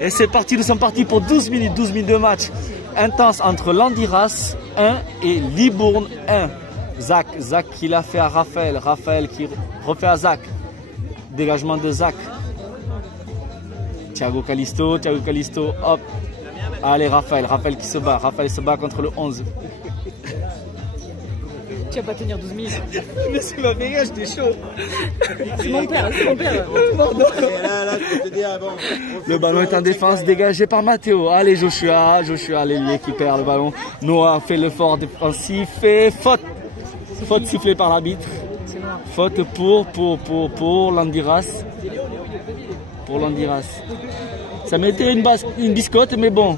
Et c'est parti, nous sommes partis pour 12 minutes de match intense entre Landiras 1 et Libourne 1. Zach qui l'a fait à Raphaël, Raphaël qui refait à Zach. Dégagement de Zach. Thiago Calisto, hop. Allez Raphaël qui se bat, Raphaël se bat contre le 11. Tu vas pas tenir 12 000. Mais c'est ma meilleure, j'étais chaud. C'est mon père. Le ballon est en défense, dégagé par Matteo. Allez Joshua, l'ailier qui perd le ballon. Noah fait l'effort défensif et faute. Faute sifflée par l'arbitre. Faute pour Landiras. Pour Landiras. Ça mettait une biscotte, mais bon.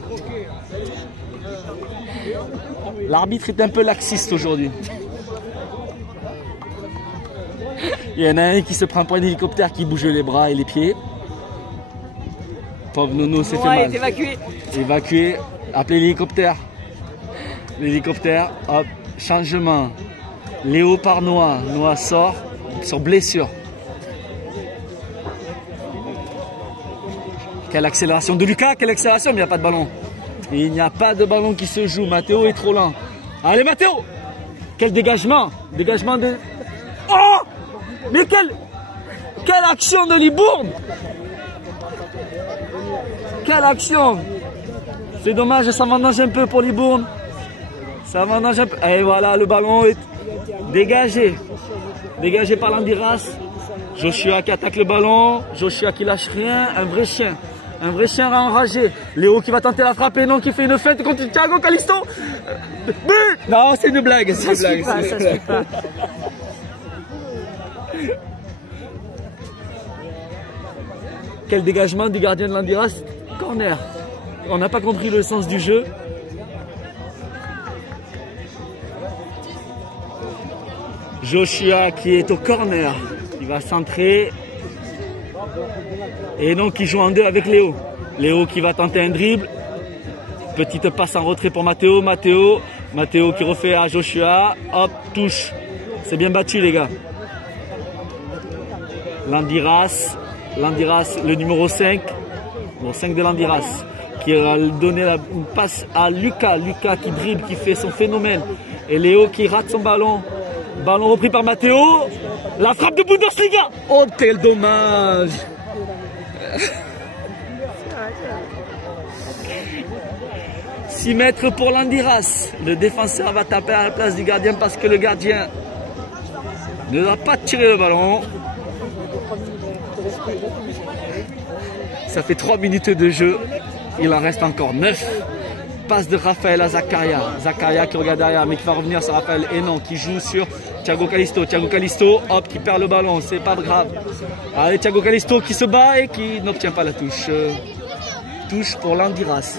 L'arbitre est un peu laxiste aujourd'hui. Il y en a un qui se prend pour un hélicoptère qui bouge les bras et les pieds. Pauvre Nono s'est fait mal. Il est évacué. Évacué. Appelez l'hélicoptère. L'hélicoptère. Hop. Changement. Léo par Noah. Noah sort sur blessure. Quelle accélération de Lucas. Quelle accélération, mais il n'y a pas de ballon. Il n'y a pas de ballon qui se joue. Matteo est trop lent. Allez Matteo. Quel dégagement. Dégagement de... Oh! Mais quelle action de Libourne! Quelle action! C'est dommage, ça vendange un peu pour Libourne. Ça vendange un peu. Et voilà, le ballon est dégagé. Dégagé par Landiras. Joshua qui attaque le ballon. Joshua qui lâche rien. Un vrai chien. Un vrai chien enragé. Léo qui va tenter la frappe et non, qui fait une feinte contre Thiago Calisto. But! Non, c'est une blague. Ça se fait pas, ça se fait pas. Quel dégagement du gardien de Landiras. Corner. On n'a pas compris le sens du jeu. Joshua qui est au corner. Il va centrer. Et donc il joue en deux avec Léo. Léo qui va tenter un dribble. Petite passe en retrait pour Matteo. Matteo qui refait à Joshua. Hop, touche. C'est bien battu les gars. Landiras, le numéro 5, le 5 de Landiras, qui a donné une passe à Lucas. Lucas qui dribble, qui fait son phénomène. Et Léo qui rate son ballon. Ballon repris par Matteo. La frappe de Bundesliga. Oh, quel dommage. 6 mètres pour Landiras. Le défenseur va taper à la place du gardien parce que le gardien ne va pas tirer le ballon. Ça fait 3 minutes de jeu. Il en reste encore 9. Passe de Raphaël à Zakaria. Zakaria qui regarde derrière mais qui va revenir sur Raphaël. Et non, qui joue sur Thiago Calisto. Thiago Calisto, hop, qui perd le ballon. C'est pas grave. Allez, Thiago Calisto qui se bat et qui n'obtient pas la touche. Touche pour Landiras.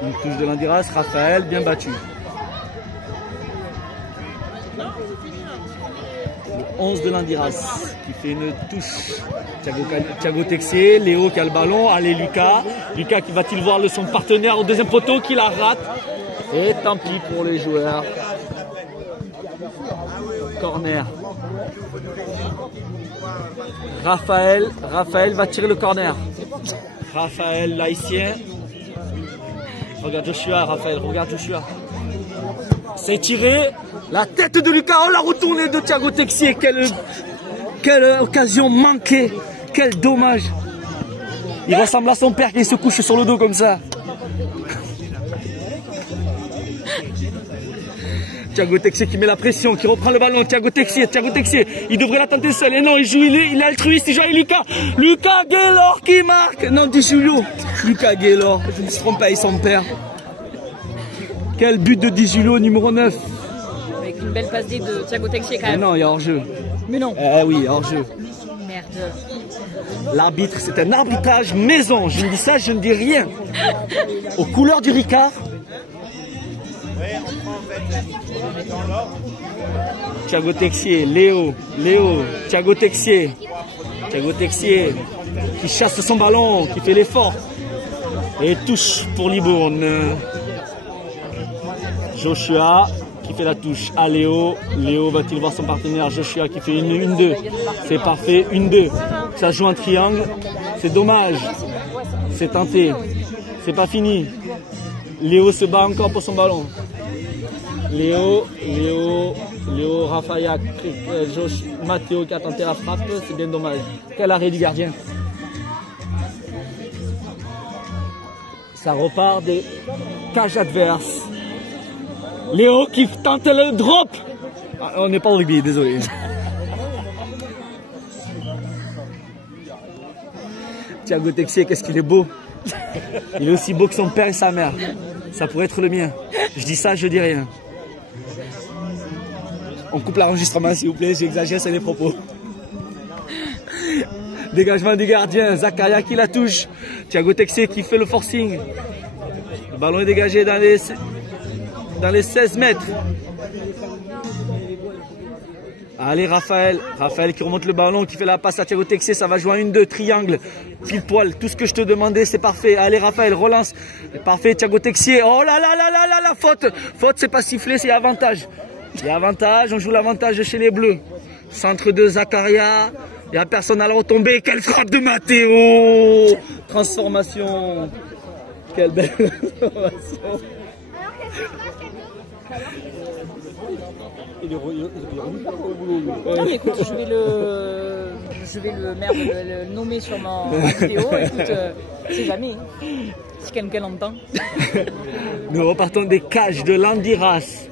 Une touche de Landiras, Raphaël, bien battu. Le 11 de Landiras qui fait une touche. Thiago Texier, Léo qui a le ballon. Allez Lucas. Lucas qui va-t-il voir son partenaire au deuxième poteau qui la rate. Et tant pis pour les joueurs. Corner. Raphaël va tirer le corner. Raphaël l'haïtien. Regarde Joshua, Raphaël, regarde Joshua. C'est tiré. La tête de Lucas, oh la retournée de Thiago Texier. Quelle occasion manquée. Quel dommage. Il ressemble à son père qui se couche sur le dos comme ça. Thiago Texier qui met la pression, qui reprend le ballon. Thiago Texier, il devrait la tenter seul. Et non, il est altruiste, il joue avec Lucas. Lucas Gaylor qui marque. Non, Di Giulio. Lucas Gaylor, je ne me trompe pas avec son père. Quel but de Di Giulio, numéro 9. Avec une belle passe D de Thiago Texier quand même. Mais non, il y a hors-jeu. Mais non. Oui, hors-jeu. Merde. L'arbitre, c'est un arbitrage maison. Je ne dis ça, je ne dis rien. Aux couleurs du Ricard. Thiago Texier, Léo, Thiago Texier qui chasse son ballon, qui fait l'effort et touche pour Libourne. Joshua qui fait la touche à Léo. Léo va-t-il voir son partenaire Joshua qui fait une 2. C'est parfait, 1-2. Ça joue un triangle. C'est dommage. C'est tenté. C'est pas fini. Léo se bat encore pour son ballon. Léo, Raphaël, Matteo qui a tenté la frappe. C'est bien dommage. Quel arrêt du gardien. Ça repart des cages adverses. Léo qui tente le drop. Ah, on n'est pas au rugby, désolé. Thiago Texier, qu'est-ce qu'il est beau. Il est aussi beau que son père et sa mère. Ça pourrait être le mien. Je dis ça, je dis rien. On coupe l'enregistrement s'il vous plaît, j'exagère, c'est les propos. Dégagement du gardien, Zakaria qui la touche. Thiago Texier qui fait le forcing. Le ballon est dégagé dans les 16 mètres. Allez Raphaël qui remonte le ballon, qui fait la passe à Thiago Texier, ça va jouer à 1-2, triangle, pile poil, tout ce que je te demandais c'est parfait. Allez Raphaël, relance, parfait Thiago Texier, oh là là là là là là, faute, c'est pas sifflé, c'est avantage. Il y a avantage, on joue l'avantage chez les Bleus. Centre de Zakaria, il n'y a personne à la retombée, quelle frappe de Matteo. Transformation, quelle belle transformation. Non mais écoute, je vais le nommer sur ma vidéo. Écoute, c'est jamais. Si quelqu'un l'entend. Nous repartons des cages de Landiras.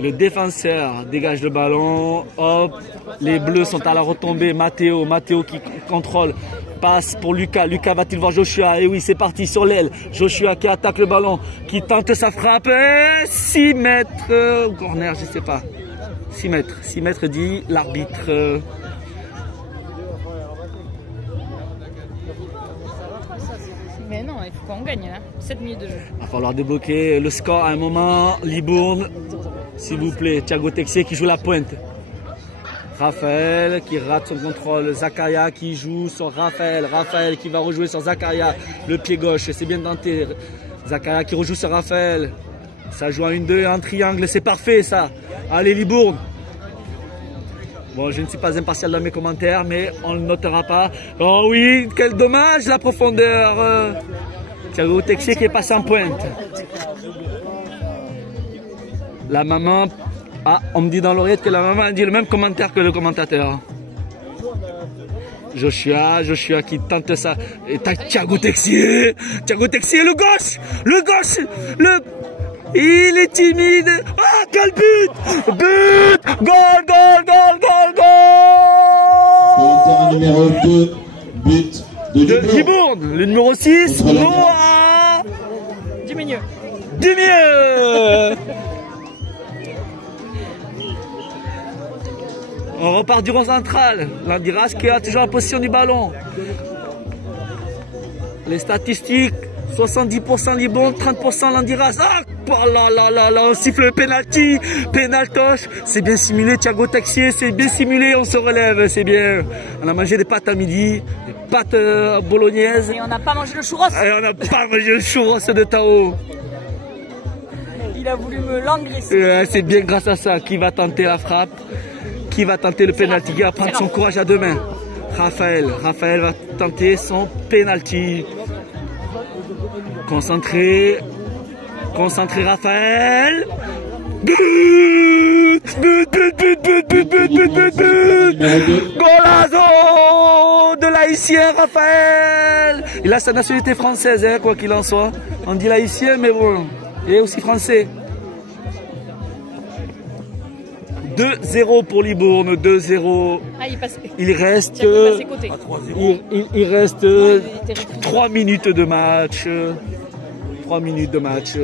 Le défenseur dégage le ballon. Hop, les Bleus sont à la retombée. Matteo qui contrôle. Passe pour Lucas. Lucas va-t-il voir Joshua? Et oui, c'est parti sur l'aile. Joshua qui attaque le ballon, qui tente sa frappe. 6 mètres. Corner, je sais pas. 6 mètres. 6 mètres dit l'arbitre. Mais non, il faut qu'on gagne là. 7 minutes de jeu. Il va falloir débloquer le score à un moment. Libourne, s'il vous plaît. Thiago Texier qui joue la pointe. Raphaël qui rate son contrôle. Zakaria qui joue sur Raphaël. Raphaël qui va rejouer sur Zakaria. Le pied gauche, c'est bien tenté. Zakaria qui rejoue sur Raphaël. Ça joue à 1-2 en triangle, c'est parfait ça. Allez Libourne. Bon, je ne suis pas impartial dans mes commentaires, mais on ne le notera pas. Oh oui, quel dommage la profondeur. Thiago Texier qui est passé en pointe. La maman... Ah, on me dit dans l'oreillette que la maman a dit le même commentaire que le commentateur. Joshua qui tente ça. Et Thiago Texier, le gauche, il est timide. Ah, quel but! Goal! Terrain numéro 2, but de Libourne. Le numéro 6, Noah. Diminue. On repart du rond central. Landiras qui a toujours la position du ballon. Les statistiques, 70% Libourne, 30% Landiras. Ah, oh là, on siffle le penalty. Penaltoche. C'est bien simulé, Thiago Texier, c'est bien simulé, on se relève, c'est bien. On a mangé des pâtes à midi, des pâtes bolognaises. Et on n'a pas mangé le churros. Et on n'a pas mangé le churros de Tao. Il a voulu me l'engraisser. C'est bien grâce à ça. Qui va tenter la frappe? Qui va tenter le penalty? Qui va prendre son courage à deux mains? Raphaël va tenter son penalty. Concentré Raphaël. But. Golazo de l'haïtien Raphaël. Il a sa nationalité française, hein, quoi qu'il en soit. On dit l'haïtien, mais bon, il est aussi français. 2-0 pour Libourne, 2-0. Ah, il reste, il reste 3 minutes de match. 3 minutes de match.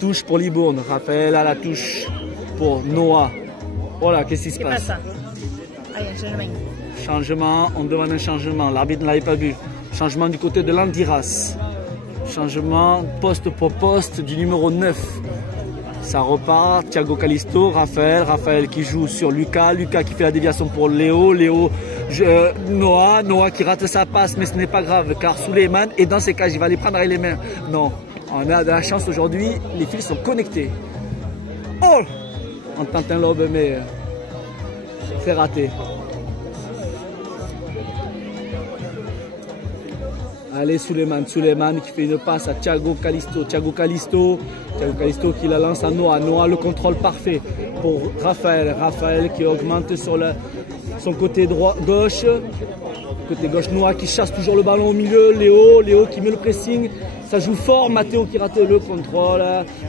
Touche pour Libourne. Raphaël à la touche pour Noah. Voilà, qu'est-ce qui se passe? C'est pas ça. Allez, un changement. Changement, on demande un changement. L'arbitre ne l'avait pas vu. Changement du côté de Landiras. Changement poste pour poste du numéro 9. Ça repart, Thiago Calisto, Raphaël qui joue sur Lucas qui fait la déviation pour Léo, Noah qui rate sa passe, mais ce n'est pas grave car Souleymane est dans ses cages, il va les prendre avec les mains. Non, On a de la chance aujourd'hui, les fils sont connectés. Oh! On tente un lobe, mais c'est raté. Allez, Souleymane qui fait une passe à Thiago Callisto. Thiago Callisto qui la lance à Noah. Noah, le contrôle parfait pour Raphaël. Raphaël qui augmente sur son côté gauche. Côté gauche, Noah qui chasse toujours le ballon au milieu. Léo qui met le pressing. Ça joue fort. Matteo qui rate le contrôle.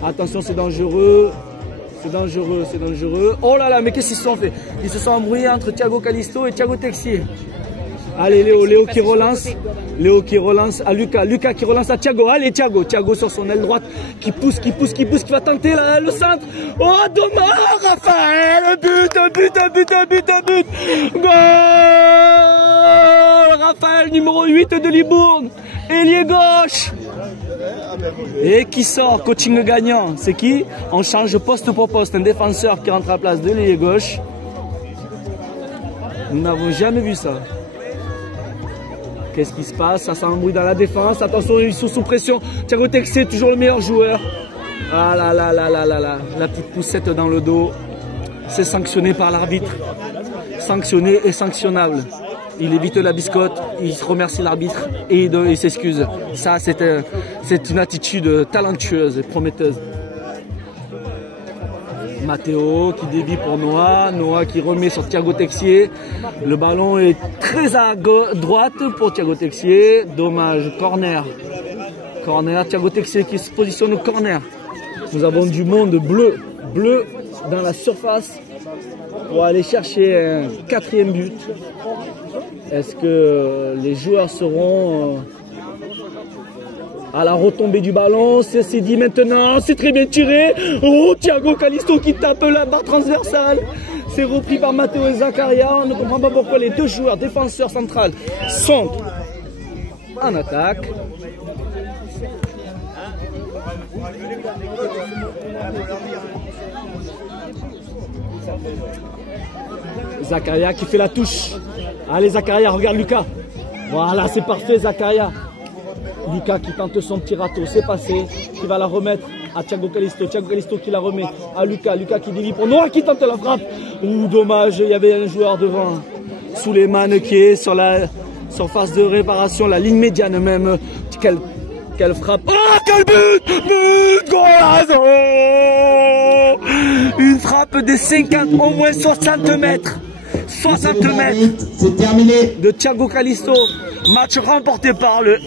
Attention, c'est dangereux. C'est dangereux. Oh là là, mais qu'est-ce qu'ils se sont fait? Ils se sont embrouillés entre Thiago Callisto et Thiago Texier. Allez, Léo qui relance à Lucas. Lucas qui relance à Thiago. Allez, Thiago sur son aile droite qui pousse, qui va tenter le centre. Oh, dommage, Raphaël. But. Goal! Raphaël, numéro 8 de Libourne. Ailier gauche. Et qui sort, coaching gagnant. C'est qui? On change poste pour poste. Un défenseur qui rentre à la place de l'ailier gauche. Nous n'avons jamais vu ça. Qu'est-ce qui se passe? Ça s'embrouille dans la défense. Attention, ils sont sous pression. Thiago Texier, toujours le meilleur joueur. Ah là là. La petite poussette dans le dos. C'est sanctionné par l'arbitre. Sanctionné et sanctionnable. Il évite la biscotte, il remercie l'arbitre et il s'excuse. Ça, c'est une attitude talentueuse et prometteuse. Matteo qui dévie pour Noah. Noah qui remet sur Thiago Texier. Le ballon est très à droite pour Thiago Texier. Dommage, corner. Thiago Texier qui se positionne au corner. Nous avons du monde bleu dans la surface pour aller chercher un 4e but. Est-ce que les joueurs seront à la retombée du ballon? C'est dit maintenant, c'est très bien tiré. Oh, Thiago Callisto qui tape la barre transversale. C'est repris par Matteo et Zakaria. On ne comprend pas pourquoi les deux joueurs défenseurs centrales sont en attaque. Zakaria qui fait la touche. Allez Zakaria, regarde Lucas. Voilà, c'est parfait Zakaria. Lucas qui tente son petit râteau, c'est passé. Qui va la remettre à Thiago Callisto. Thiago Callisto qui la remet à Lucas. Lucas qui dévie pour Noah qui tente la frappe. Ouh, dommage, il y avait un joueur devant. Souleymane qui est sur la surface de réparation, la ligne médiane même. Quelle frappe. Oh, quel but! Golazo! Une frappe de 50, au moins 60 mètres. 60 mètres c'est terminé. de Thiago Callisto. Match remporté par le